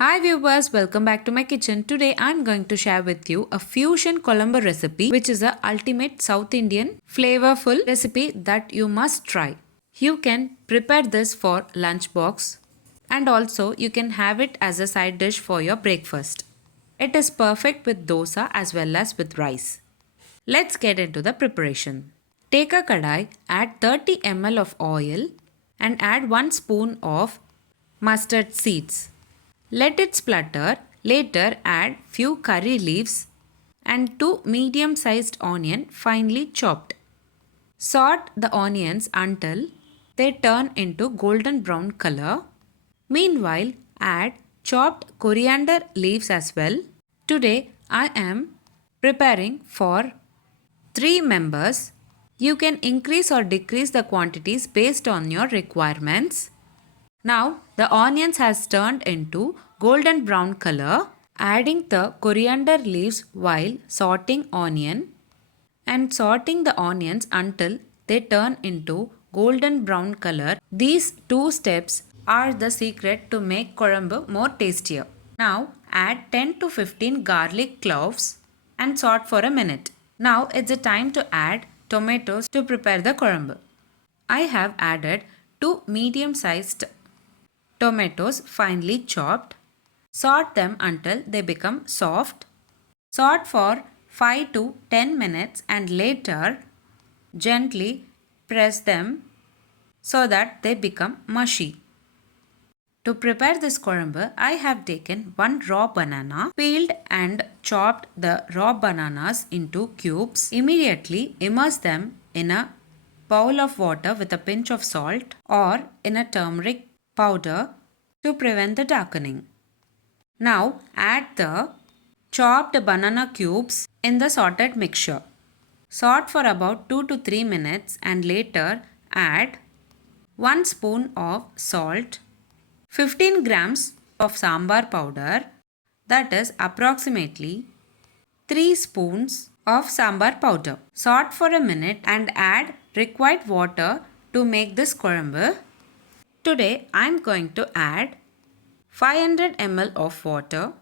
Hi viewers, welcome back to my kitchen. Today I'm going to share with you a fusion Colombo recipe which is a ultimate South Indian flavorful recipe that you must try. You can prepare this for lunchbox and also you can have it as a side dish for your breakfast. It is perfect with dosa as well as with rice. Let's get into the preparation. Take a kadai, add 30 ml of oil and add 1 spoon of mustard seeds. Let it splutter. Later add few curry leaves and 2 medium-sized onion finely chopped. Saute the onions until they turn into golden brown color. Meanwhile, add chopped coriander leaves as well. Today I am preparing for 3 members. You can increase or decrease the quantities based on your requirements. Now the onions has turned into golden brown color. Adding the coriander leaves while sauteing onion and sauteing the onions until they turn into golden brown color. These two steps are the secret to make kuzhambu more tastier. Now add 10 to 15 garlic cloves and saute for a minute. Now it's the time to add tomatoes to prepare the kuzhambu. I have added 2 medium-sized tomatoes finely chopped. Saute them until they become soft. Saute for 5 to 10 minutes and later gently press them so that they become mushy. To prepare this kuzhambu, I have taken 1 raw banana, peeled and chopped the raw bananas into cubes. Immediately immerse them in a bowl of water with a pinch of salt or in a turmeric powder to prevent the darkening. Now add the chopped banana cubes in the sorted mixture. Saute for about 2 to 3 minutes and later add 1 spoon of salt, 15 grams of sambar powder, that is approximately 3 spoons of sambar powder. Saute for a minute and add required water to make this kuzhambu. Today I am going to add 500 ml of water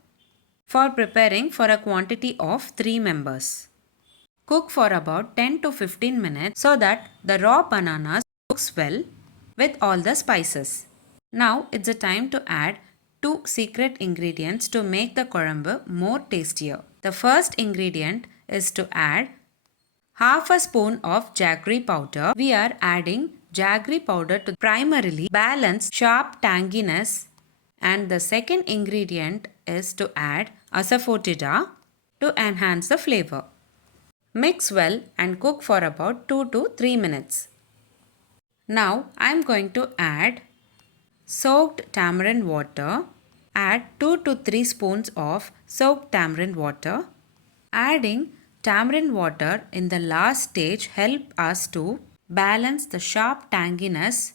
for preparing for a quantity of 3 members. Cook for about 10 to 15 minutes so that the raw bananas cooks well with all the spices. Now it's the time to add 2 secret ingredients to make the kuzhambu more tastier. The first ingredient is to add half a spoon of jaggery powder. We are adding jaggery powder to primarily balance sharp tanginess, and the second ingredient is to add asafoetida to enhance the flavor. Mix well and cook for about 2 to 3 minutes. Now I am going to add soaked tamarind water. Add 2 to 3 spoons of soaked tamarind water. Adding tamarind water in the last stage help us to balance the sharp tanginess,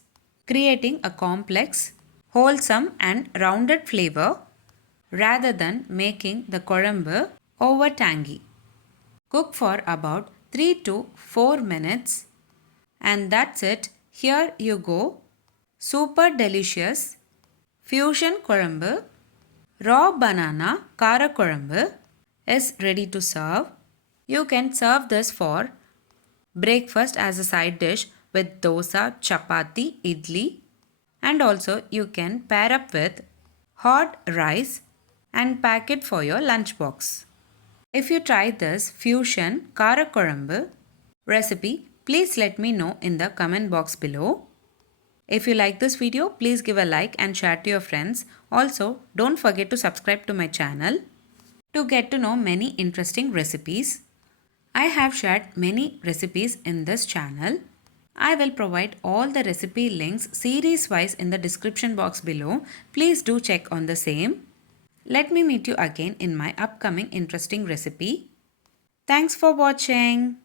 creating a complex, wholesome and rounded flavor rather than making the kuzhambu over tangy. Cook for about 3 to 4 minutes and that's it. Here you go. Super delicious fusion kuzhambu, raw banana kara kuzhambu is ready to serve. You can serve this for breakfast as a side dish with dosa, chapathi, idli, and also you can pair up with hot rice and pack it for your lunchbox. If you try this fusion Karakuzhambu recipe, please let me know in the comment box below. If you like this video, please give a like and share to your friends. Also, don't forget to subscribe to my channel to get to know many interesting recipes. I have shared many recipes in this channel. I will provide all the recipe links series wise in the description box below. Please do check on the same. Let me meet you again in my upcoming interesting recipe. Thanks for watching.